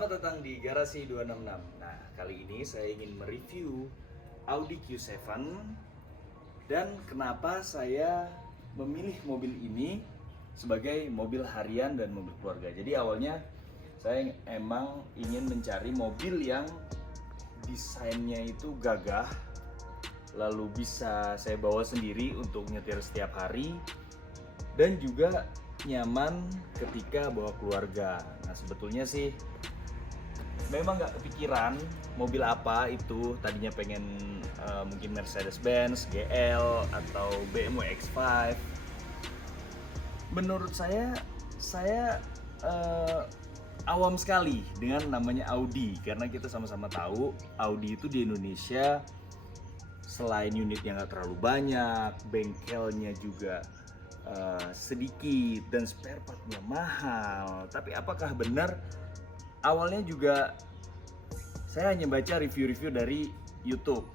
Selamat datang di Garasi 266. Nah, kali ini saya ingin mereview Audi Q7 dan kenapa saya memilih mobil ini sebagai mobil harian dan mobil keluarga. Jadi awalnya saya emang ingin mencari mobil yang desainnya itu gagah, lalu bisa saya bawa sendiri untuk nyetir setiap hari dan juga nyaman ketika bawa keluarga. Nah, sebetulnya sih memang nggak kepikiran mobil apa itu. Tadinya pengen mungkin Mercedes-Benz GL atau BMW X5. Menurut saya awam sekali dengan namanya Audi, karena kita sama-sama tahu Audi itu di Indonesia selain unitnya nggak terlalu banyak, bengkelnya juga sedikit dan spare partnya mahal. Tapi apakah benar? Awalnya juga saya hanya baca review-review dari YouTube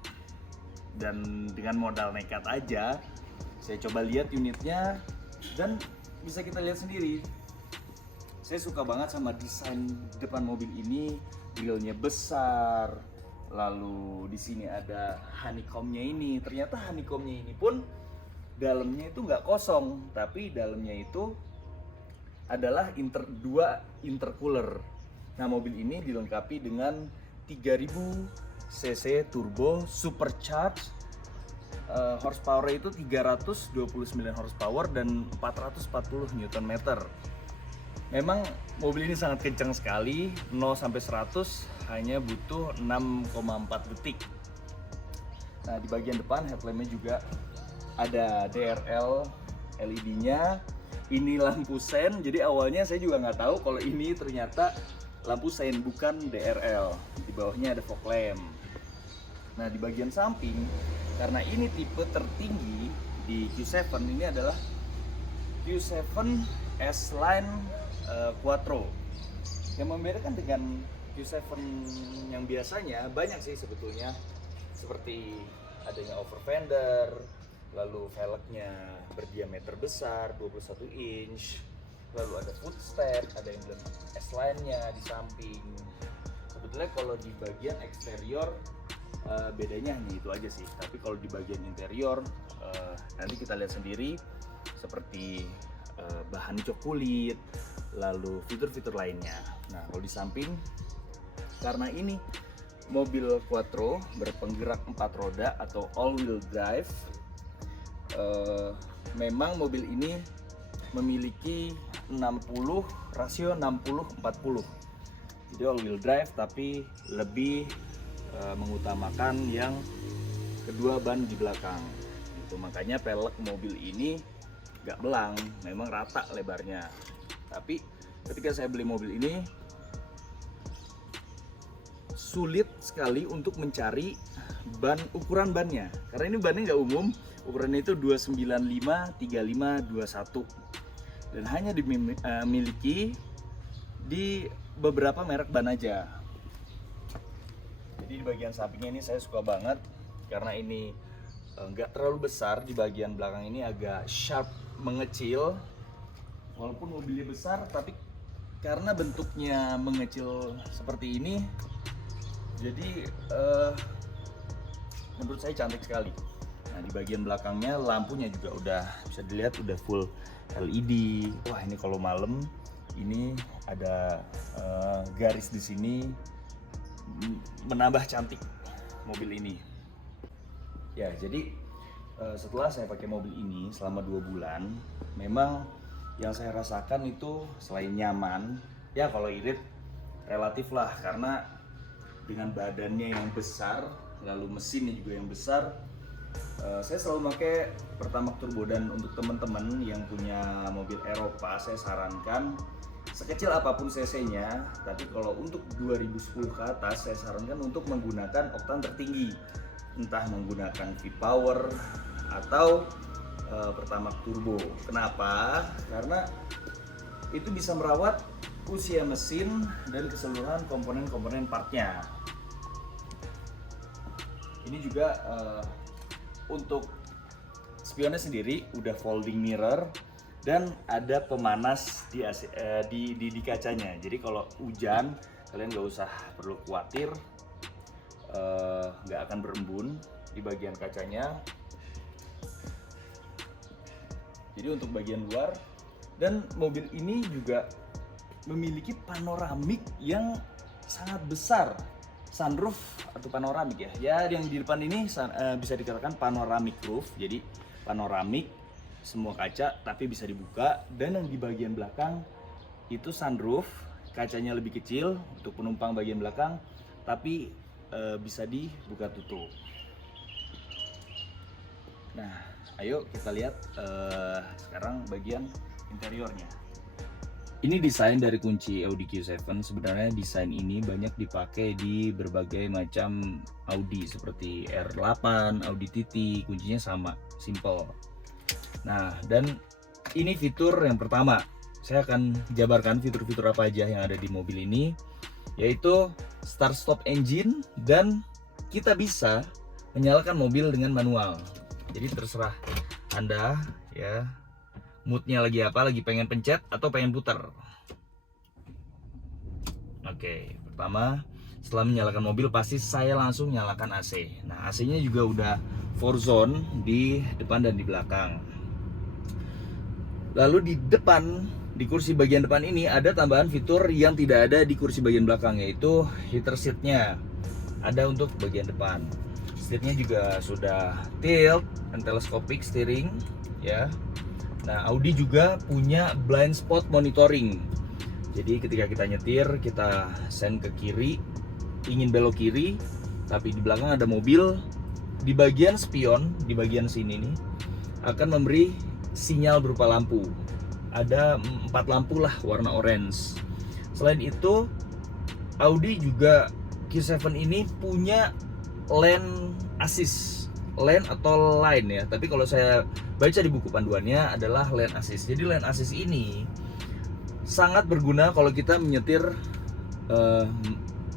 dan dengan modal nekat aja saya coba lihat unitnya dan bisa kita lihat sendiri. Saya suka banget sama desain depan mobil ini, grillnya besar, lalu di sini ada honeycomb-nya ini. Ternyata honeycomb-nya ini pun dalamnya itu nggak kosong, tapi dalamnya itu adalah dua intercooler. Nah, mobil ini dilengkapi dengan 3000 cc turbo supercharged, horsepower itu 329 horsepower dan 440 Nm. Memang mobil ini sangat kencang sekali, 0 sampai 100 hanya butuh 6,4 detik. Nah, di bagian depan headlampnya juga ada DRL LED-nya. Ini lampu sen, jadi awalnya saya juga nggak tahu kalau ini ternyata lampu sen bukan DRL. Di bawahnya ada fog lamp. Nah, di bagian samping, karena ini tipe tertinggi di Q7, ini adalah Q7 S-Line Quattro. Yang membedakan dengan Q7 yang biasanya banyak sih sebetulnya, seperti adanya over fender, lalu velgnya berdiameter besar 21 inch, lalu ada footstep, ada emblem S-Line-nya di samping. Sebetulnya kalau di bagian eksterior bedanya hanya itu aja sih, tapi kalau di bagian interior nanti kita lihat sendiri seperti bahan cok kulit, lalu fitur-fitur lainnya. Nah, kalau di samping, karena ini mobil Quattro berpenggerak 4 roda atau all-wheel drive, memang mobil ini memiliki 60 40. Jadi all wheel drive tapi lebih mengutamakan yang kedua ban di belakang. Itu makanya pelek mobil ini gak belang, memang rata lebarnya. Tapi ketika saya beli mobil ini sulit sekali untuk mencari ukuran bannya, karena ini bannya nggak umum. Ukurannya itu 295 35 21 dan hanya dimiliki di beberapa merek ban aja. Jadi di bagian sampingnya ini saya suka banget karena ini nggak terlalu besar. Di bagian belakang ini agak sharp, mengecil. Walaupun mobilnya besar, tapi karena bentuknya mengecil seperti ini, jadi menurut saya cantik sekali. Nah, di bagian belakangnya lampunya juga udah bisa dilihat udah full LED. Wah, ini kalau malam ini ada garis di sini menambah cantik mobil ini. Ya, jadi setelah saya pakai mobil ini selama 2 bulan, memang yang saya rasakan itu selain nyaman, ya kalau irit relatif lah, karena dengan badannya yang besar, lalu mesinnya juga yang besar. Saya selalu pakai Pertamax turbo, dan untuk teman-teman yang punya mobil Eropa saya sarankan sekecil apapun cc-nya, tapi kalau untuk 2010 ke atas saya sarankan untuk menggunakan oktan tertinggi, entah menggunakan V-Power atau Pertamax turbo. Kenapa? Karena itu bisa merawat usia mesin dan keseluruhan komponen-komponen partnya. Ini juga untuk spionnya sendiri udah folding mirror dan ada pemanas di kacanya. Jadi kalau hujan Kalian nggak usah perlu khawatir nggak akan berembun di bagian kacanya. Jadi untuk bagian luar, dan mobil ini juga memiliki panoramik yang sangat besar, sunroof atau panoramik ya. Ya, yang di depan ini bisa dikatakan panoramic roof, jadi panoramik semua kaca tapi bisa dibuka. Dan yang di bagian belakang itu sunroof, kacanya lebih kecil untuk penumpang bagian belakang, tapi bisa dibuka tutup. Nah, ayo kita lihat sekarang bagian interiornya. Ini desain dari kunci Audi Q7. Sebenarnya desain ini banyak dipakai di berbagai macam Audi seperti R8, Audi TT, kuncinya sama, simple. Nah, dan ini fitur yang pertama. Saya akan jabarkan fitur-fitur apa aja yang ada di mobil ini, yaitu start stop engine, dan kita bisa menyalakan mobil dengan manual. Jadi terserah Anda ya, moodnya lagi apa, lagi pengen pencet atau pengen putar. Oke, pertama setelah menyalakan mobil pasti saya langsung nyalakan AC. Nah, AC-nya juga udah 4 zone di depan dan di belakang. Lalu di depan, di kursi bagian depan ini ada tambahan fitur yang tidak ada di kursi bagian belakang, yaitu heater seatnya. Ada untuk bagian depan. Seatnya juga sudah tilt dan telescopic steering ya. Nah, Audi juga punya blind spot monitoring. Jadi ketika kita nyetir, kita sen ke kiri, ingin belok kiri, tapi di belakang ada mobil, di bagian spion, di bagian sini nih, akan memberi sinyal berupa lampu. Ada 4 lampu lah warna orange. Selain itu, Audi juga Q7 ini punya lane assist, lane atau line ya. Tapi kalau saya baca di buku panduannya adalah lane assist. Jadi lane assist ini sangat berguna kalau kita menyetir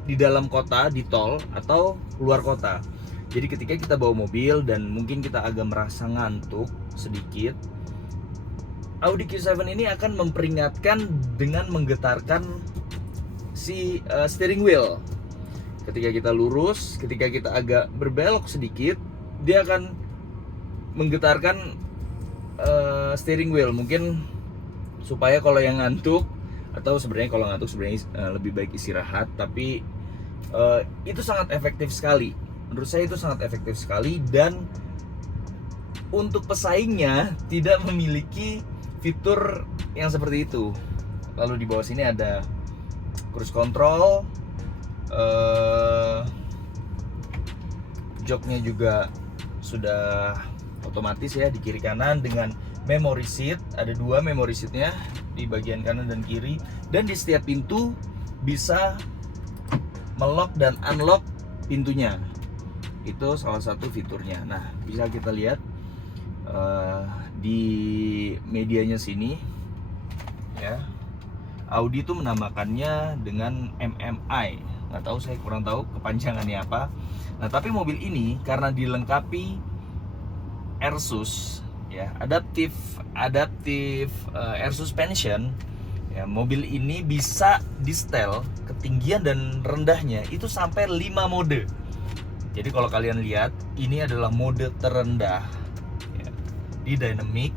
di dalam kota, di tol atau luar kota. Jadi ketika kita bawa mobil dan mungkin kita agak merasa ngantuk sedikit, Audi Q7 ini akan memperingatkan dengan menggetarkan si steering wheel. Ketika kita lurus, ketika kita agak berbelok sedikit, dia akan menggetarkan steering wheel. Mungkin supaya kalau yang ngantuk, atau sebenarnya kalau ngantuk sebenarnya lebih baik istirahat, tapi itu sangat efektif sekali. Menurut saya itu sangat efektif sekali, dan untuk pesaingnya tidak memiliki fitur yang seperti itu. Lalu di bawah sini ada cruise control, joknya juga sudah otomatis ya di kiri kanan dengan memory seat. Ada 2 memory seatnya di bagian kanan dan kiri, dan di setiap pintu bisa melock dan unlock pintunya. Itu salah satu fiturnya. Nah, bisa kita lihat di medianya sini ya, Audi itu menamakannya dengan MMI. Nggak tahu, saya kurang tahu kepanjangannya apa. Nah, tapi mobil ini karena dilengkapi AirSus ya, adaptive air suspension ya, mobil ini bisa di setel ketinggian dan rendahnya itu sampai 5 mode. Jadi kalau kalian lihat, ini adalah mode terendah ya, di dynamic,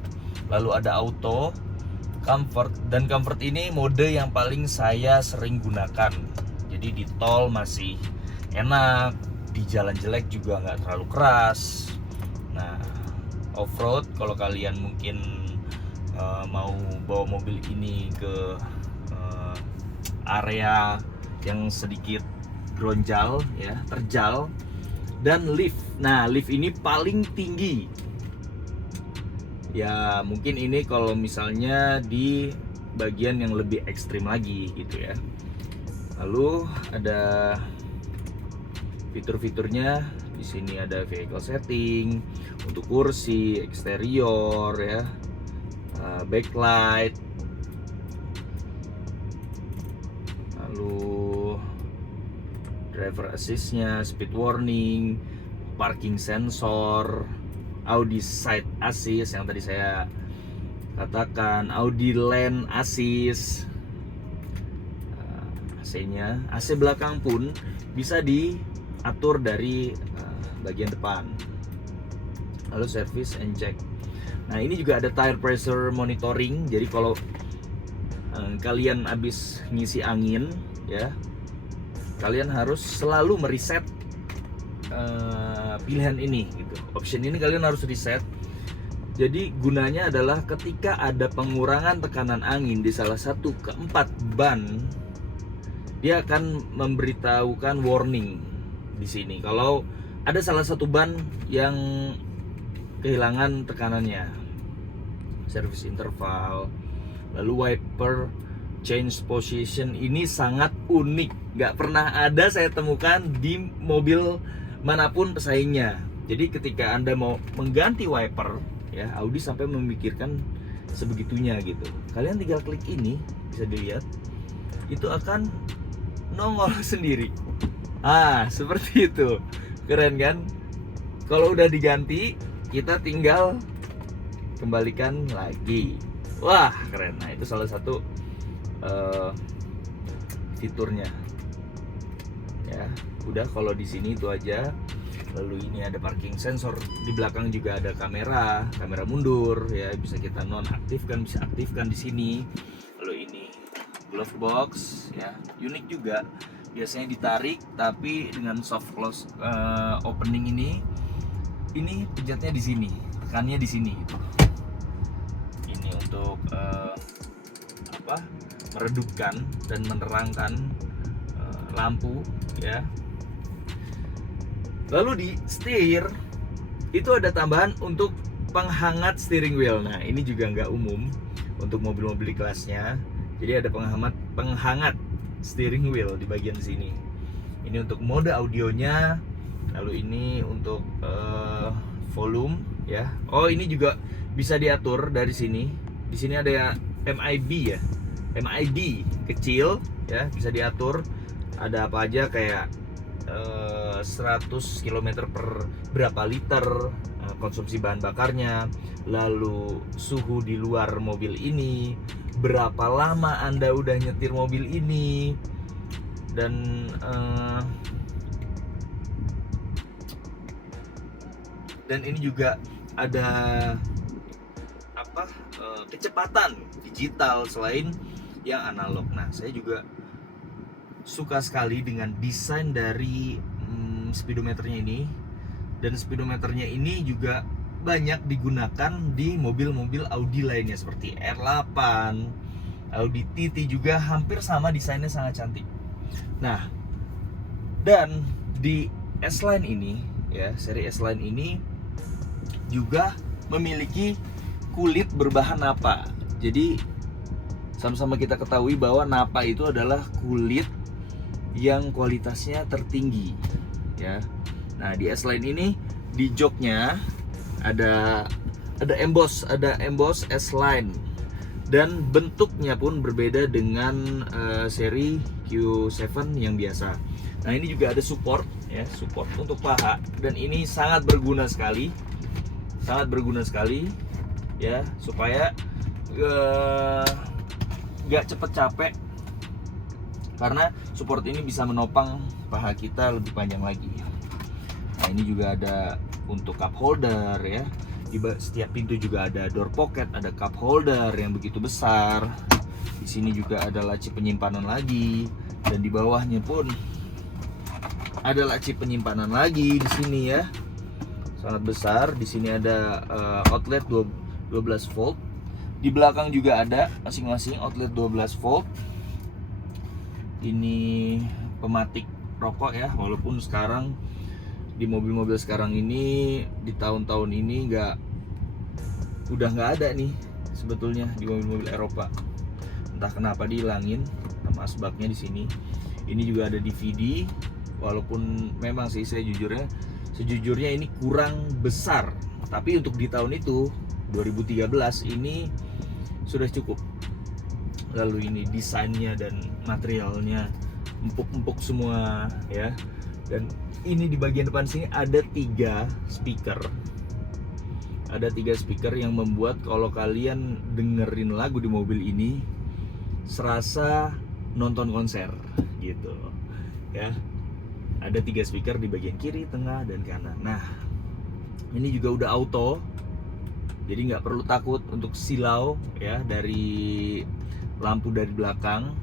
lalu ada auto, comfort, dan comfort ini mode yang paling saya sering gunakan. Jadi di tol masih enak, di jalan jelek juga nggak terlalu keras. Nah, off-road kalau kalian mungkin mau bawa mobil ini ke area yang sedikit gronjal ya, terjal, dan lift. Nah, lift ini paling tinggi ya, mungkin ini kalau misalnya di bagian yang lebih ekstrim lagi gitu ya. Lalu ada fitur-fiturnya. Di sini ada vehicle setting untuk kursi, eksterior ya, backlight, lalu driver assist-nya, speed warning, parking sensor, Audi side assist yang tadi saya katakan, Audi lane assist, AC-nya. AC belakang pun bisa diatur dari bagian depan. Lalu service and check. Nah, ini juga ada tire pressure monitoring. Jadi kalau kalian habis ngisi angin ya, kalian harus selalu mereset pilihan ini gitu. Option ini kalian harus reset. Jadi gunanya adalah ketika ada pengurangan tekanan angin di salah satu keempat ban, dia akan memberitahukan warning di sini kalau ada salah satu ban yang kehilangan tekanannya. Service interval, lalu wiper change position, ini sangat unik, nggak pernah ada saya temukan di mobil manapun pesaingnya. Jadi ketika Anda mau mengganti wiper ya, Audi sampai memikirkan sebegitunya gitu. Kalian tinggal klik ini, bisa dilihat itu akan nongol sendiri. Seperti itu. Keren kan? Kalau udah diganti, kita tinggal kembalikan lagi. Wah, keren. Nah, itu salah satu fiturnya. Ya, udah kalau di sini itu aja. Lalu ini ada parking sensor, di belakang juga ada kamera mundur ya, bisa kita nonaktifkan, bisa aktifkan di sini. Lalu ini glove box ya, unik juga. Biasanya ditarik, tapi dengan soft close opening ini pencetnya di sini, tekannya di sini gitu. Ini untuk meredupkan dan menerangkan lampu ya. Lalu di setir itu ada tambahan untuk penghangat steering wheel. Nah, ini juga nggak umum untuk mobil-mobil di kelasnya. Jadi ada penghangat steering wheel di bagian sini. Ini untuk mode audionya. Lalu ini untuk volume ya. Oh, ini juga bisa diatur dari sini. Di sini ada MIB ya. MID kecil ya, bisa diatur. Ada apa aja kayak 100 km per berapa liter konsumsi bahan bakarnya, lalu suhu di luar mobil ini, berapa lama Anda udah nyetir mobil ini, dan ini juga ada kecepatan digital selain yang analog. Nah, saya juga suka sekali dengan desain dari speedometernya ini, dan speedometernya ini juga banyak digunakan di mobil-mobil Audi lainnya seperti R8, Audi TT juga hampir sama, desainnya sangat cantik. Nah, dan di S-Line ini ya, seri S-Line ini juga memiliki kulit berbahan napa. Jadi sama-sama kita ketahui bahwa napa itu adalah kulit yang kualitasnya tertinggi ya. Nah, di S-Line ini di joknya ada emboss S-Line, dan bentuknya pun berbeda dengan seri Q7 yang biasa. Nah, ini juga ada support ya, support untuk paha, dan ini sangat berguna sekali ya, supaya gak cepet capek, karena support ini bisa menopang paha kita lebih panjang lagi. Nah, ini juga ada untuk cup holder ya. Di setiap pintu juga ada door pocket, ada cup holder yang begitu besar. Di sini juga ada laci penyimpanan lagi, dan di bawahnya pun ada laci penyimpanan lagi di sini ya. Sangat besar. Di sini ada outlet 12 volt. Di belakang juga ada masing-masing outlet 12 volt. Ini pematik rokok ya, walaupun sekarang di mobil-mobil sekarang ini, di tahun-tahun ini udah nggak ada nih sebetulnya di mobil-mobil Eropa. Entah kenapa dihilangin sama asbaknya di sini. Ini juga ada DVD, walaupun memang sih sejujurnya ini kurang besar, tapi untuk di tahun itu 2013 ini sudah cukup. Lalu ini desainnya dan materialnya empuk-empuk semua ya. Dan ini di bagian depan sini ada 3 speaker. Ada 3 speaker yang membuat kalau kalian dengerin lagu di mobil ini serasa nonton konser. gitu ya. Ada 3 speaker di bagian kiri, tengah, dan kanan. Nah, ini juga udah auto, jadi nggak perlu takut untuk silau ya dari lampu dari belakang.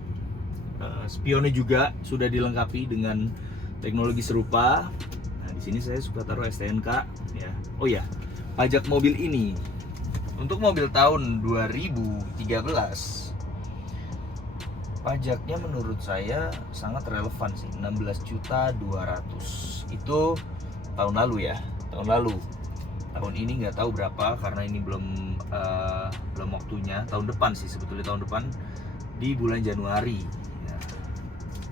Spionnya juga sudah dilengkapi dengan teknologi serupa. Nah, di sini saya suka taruh STNK ya. Oh ya, pajak mobil ini untuk mobil tahun 2013 pajaknya menurut saya sangat relevan sih, 16.200.000. Itu tahun lalu ya, tahun lalu. Tahun ini nggak tahu berapa karena ini belum waktunya. Tahun depan sih sebetulnya, tahun depan di bulan Januari. Ya.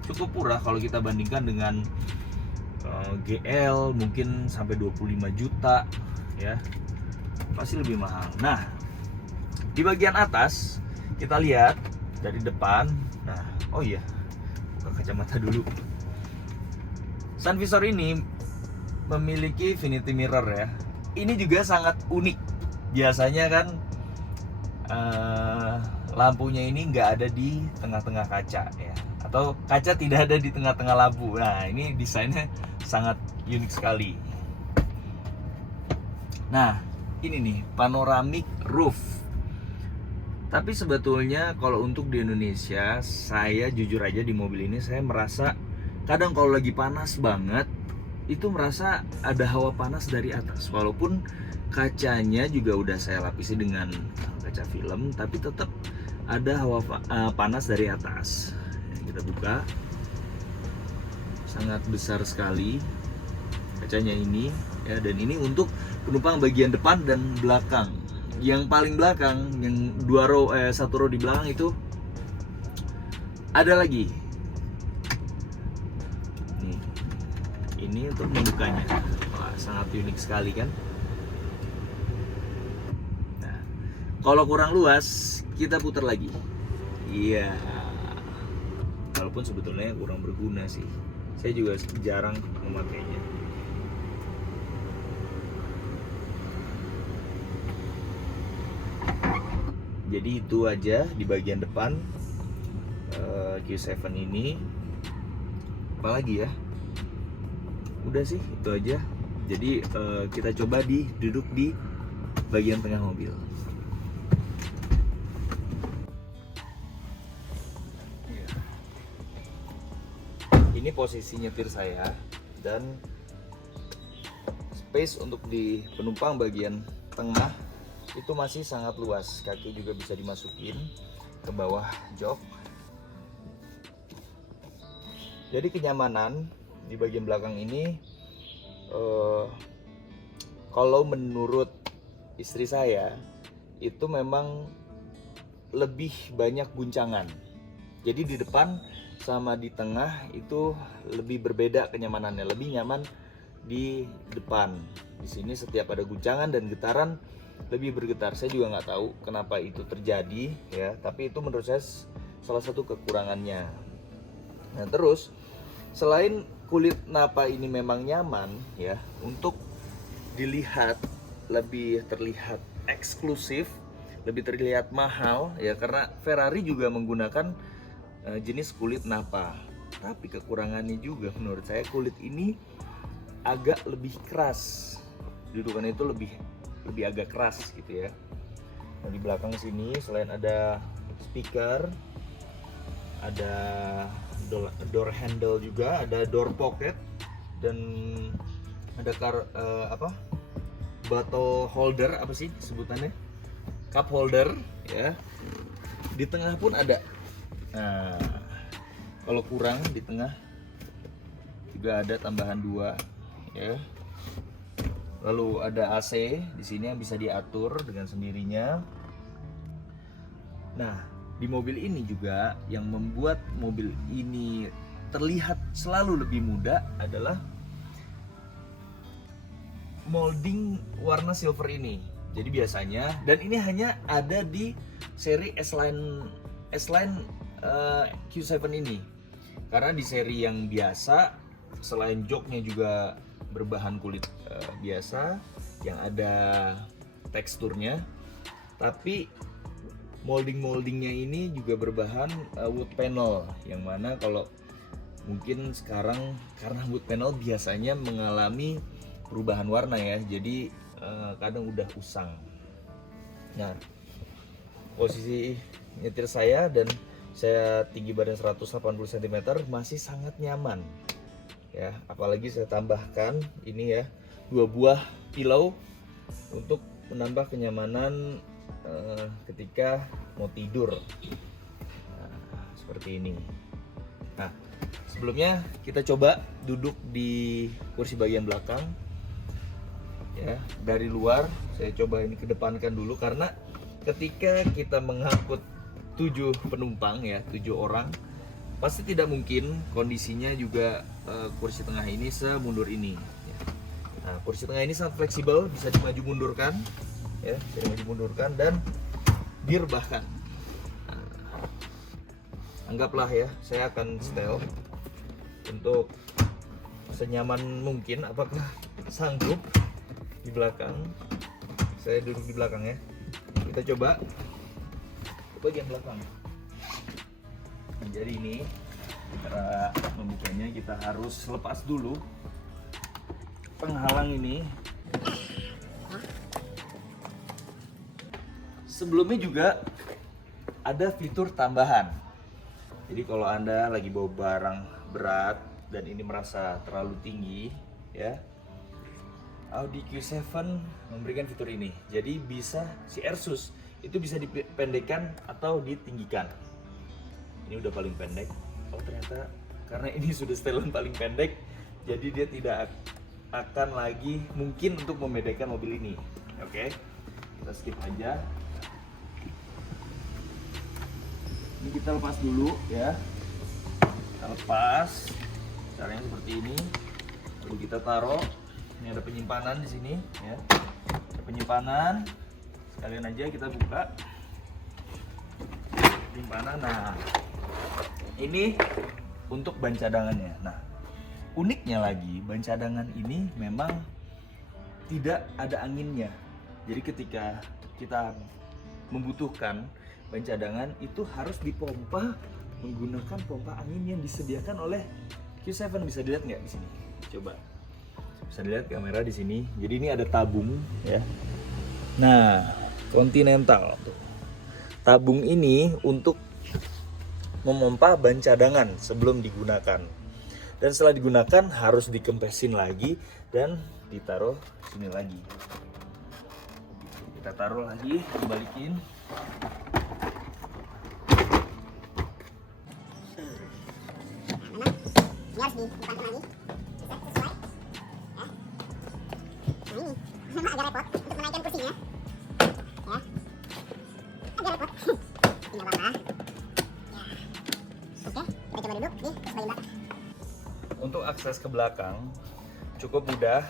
Cukup murah kalau kita bandingkan dengan GL mungkin sampai 25 juta ya. Pasti lebih mahal. Nah, di bagian atas kita lihat dari depan. Nah, oh iya, buka kacamata dulu. Sun visor ini memiliki vanity mirror ya. Ini juga sangat unik. Biasanya kan lampunya ini nggak ada di tengah-tengah kaca ya, atau kaca tidak ada di tengah-tengah lampu. Nah, ini desainnya sangat unik sekali. Nah, ini nih panoramic roof. Tapi sebetulnya kalau untuk di Indonesia, saya jujur aja di mobil ini saya merasa kadang kalau lagi panas banget itu merasa ada hawa panas dari atas. Walaupun kacanya juga udah saya lapisi dengan kaca film, tapi tetap ada hawa panas dari atas. Kita buka, sangat besar sekali kacanya ini ya, dan ini untuk penumpang bagian depan dan belakang. Yang paling belakang, yang satu row di belakang itu ada lagi. Nih, ini untuk membukanya. Wah, sangat unik sekali kan? Nah, kalau kurang luas, kita putar lagi. Iya. Walaupun sebetulnya kurang berguna sih. Saya juga jarang memakainya. Jadi itu aja di bagian depan Q7 ini. Apalagi ya, udah sih itu aja. Jadi kita coba duduk di bagian tengah mobil. Ini posisi nyetir saya, dan space untuk di penumpang bagian tengah itu masih sangat luas. Kaki juga bisa dimasukin ke bawah jok. Jadi kenyamanan di bagian belakang ini kalau menurut istri saya itu memang lebih banyak guncangan. Jadi di depan sama di tengah itu lebih berbeda kenyamanannya, lebih nyaman di depan. Di sini setiap ada guncangan dan getaran lebih bergetar. Saya juga nggak tahu kenapa itu terjadi ya, tapi itu menurut saya salah satu kekurangannya. Nah, terus selain kulit napa ini memang nyaman ya, untuk dilihat lebih terlihat eksklusif, lebih terlihat mahal ya, karena Ferrari juga menggunakan jenis kulit napa. Tapi kekurangannya juga menurut saya, kulit ini agak lebih keras. Dudukannya itu lebih agak keras gitu ya. Nah, di belakang sini selain ada speaker, ada door handle juga, ada door pocket, dan ada bottle holder, apa sih sebutannya, cup holder ya. Di tengah pun ada. Nah, kalau kurang di tengah juga ada tambahan 2 ya. Lalu ada AC di sini yang bisa diatur dengan sendirinya. Nah, di mobil ini juga yang membuat mobil ini terlihat selalu lebih muda adalah molding warna silver ini. Jadi biasanya, dan ini hanya ada di seri S-Line Q7 ini. Karena di seri yang biasa, selain joknya juga berbahan kulit biasa yang ada teksturnya, tapi moldingnya ini juga berbahan wood panel, yang mana kalau mungkin sekarang karena hood panel biasanya mengalami perubahan warna ya, jadi kadang udah usang. Nah, posisi nyetir saya dan saya tinggi badan 180 cm masih sangat nyaman ya, apalagi saya tambahkan ini ya, 2 buah pillow untuk menambah kenyamanan ketika mau tidur. Nah, seperti ini. Nah, sebelumnya kita coba duduk di kursi bagian belakang ya. Dari luar saya coba ini kedepankan dulu, karena ketika kita mengangkut 7 penumpang ya, 7 orang, pasti tidak mungkin kondisinya juga kursi tengah ini semundur ini ya. Nah, kursi tengah ini sangat fleksibel, bisa dimaju mundurkan ya, bisa dimaju mundurkan dan direbahkan. Anggaplah ya, saya akan setel untuk senyaman mungkin. Apakah sanggup di belakang? Saya duduk di belakang ya. Kita coba ke bagian belakang. Nah, jadi ini cara membukanya, kita harus lepas dulu penghalang ini. Sebelumnya juga ada fitur tambahan. Jadi kalau Anda lagi bawa barang berat dan ini merasa terlalu tinggi ya, Audi Q7 memberikan fitur ini. Jadi bisa si Airsus itu bisa dipendekkan atau ditinggikan. Ini udah paling pendek. Oh ternyata karena ini sudah setelan paling pendek, jadi dia tidak akan lagi mungkin untuk membedakan mobil ini. Oke, kita skip aja. Ini kita lepas dulu ya. Kita lepas. Caranya seperti ini. Lalu kita taruh. Ini ada penyimpanan di sini ya. Ada penyimpanan. Sekalian aja kita buka penyimpanan. Nah, ini untuk ban cadangannya. Nah, uniknya lagi ban cadangan ini memang tidak ada anginnya. Jadi ketika kita membutuhkan ban cadangan itu harus dipompa menggunakan pompa angin yang disediakan oleh Q7. Bisa dilihat nggak di sini? Coba. Bisa dilihat kamera di sini. Jadi ini ada tabung ya. Nah, Continental tuh. Tabung ini untuk memompa ban cadangan sebelum digunakan. Dan setelah digunakan harus dikempesin lagi dan ditaruh sini lagi. Kita taruh lagi, dibalikin. Ini harus dipantul lagi sesuai ya. Nah ini memang agak repot untuk menaikkan kursinya ya, agak repot. Tidak apa-apa ya. Oke, kita coba duduk di kursi bagian belakang. Untuk akses ke belakang cukup mudah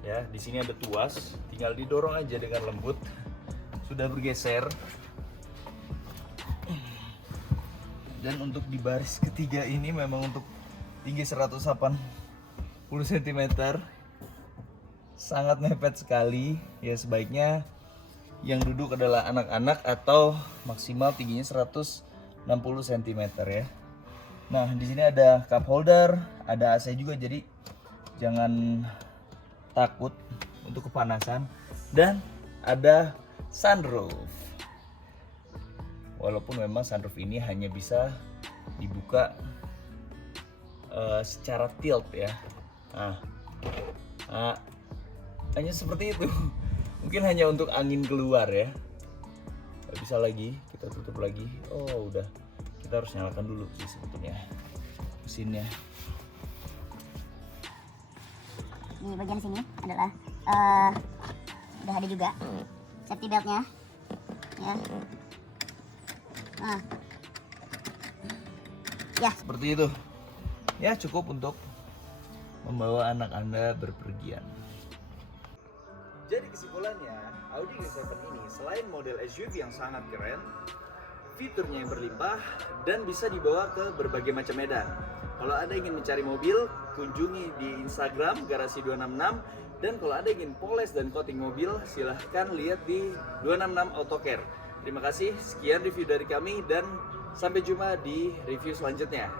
ya. Di sini ada tuas, tinggal didorong aja dengan lembut, sudah bergeser. Dan untuk di baris ketiga ini memang untuk tinggi 180 cm, sangat mepet sekali ya. Sebaiknya yang duduk adalah anak-anak atau maksimal tingginya 160 cm ya. Nah, di sini ada cup holder, ada AC juga, jadi jangan takut untuk kepanasan, dan ada sunroof. Walaupun memang sunroof ini hanya bisa dibuka secara tilt ya. Hanya seperti itu. Mungkin hanya untuk angin keluar ya. Gak bisa lagi, kita tutup lagi. Oh udah, kita harus nyalakan dulu sih sebetulnya mesinnya. Di bagian sini adalah udah ada juga safety beltnya ya. Ya seperti itu ya, cukup untuk membawa anak Anda berpergian. Jadi kesimpulannya, Audi Q7 ini selain model SUV yang sangat keren, fiturnya yang berlimpah dan bisa dibawa ke berbagai macam medan. Kalau Anda ingin mencari mobil, kunjungi di Instagram Garasi 266, dan kalau Anda ingin poles dan coating mobil, silahkan lihat di 266 Autocare. Terima kasih, sekian review dari kami dan sampai jumpa di review selanjutnya.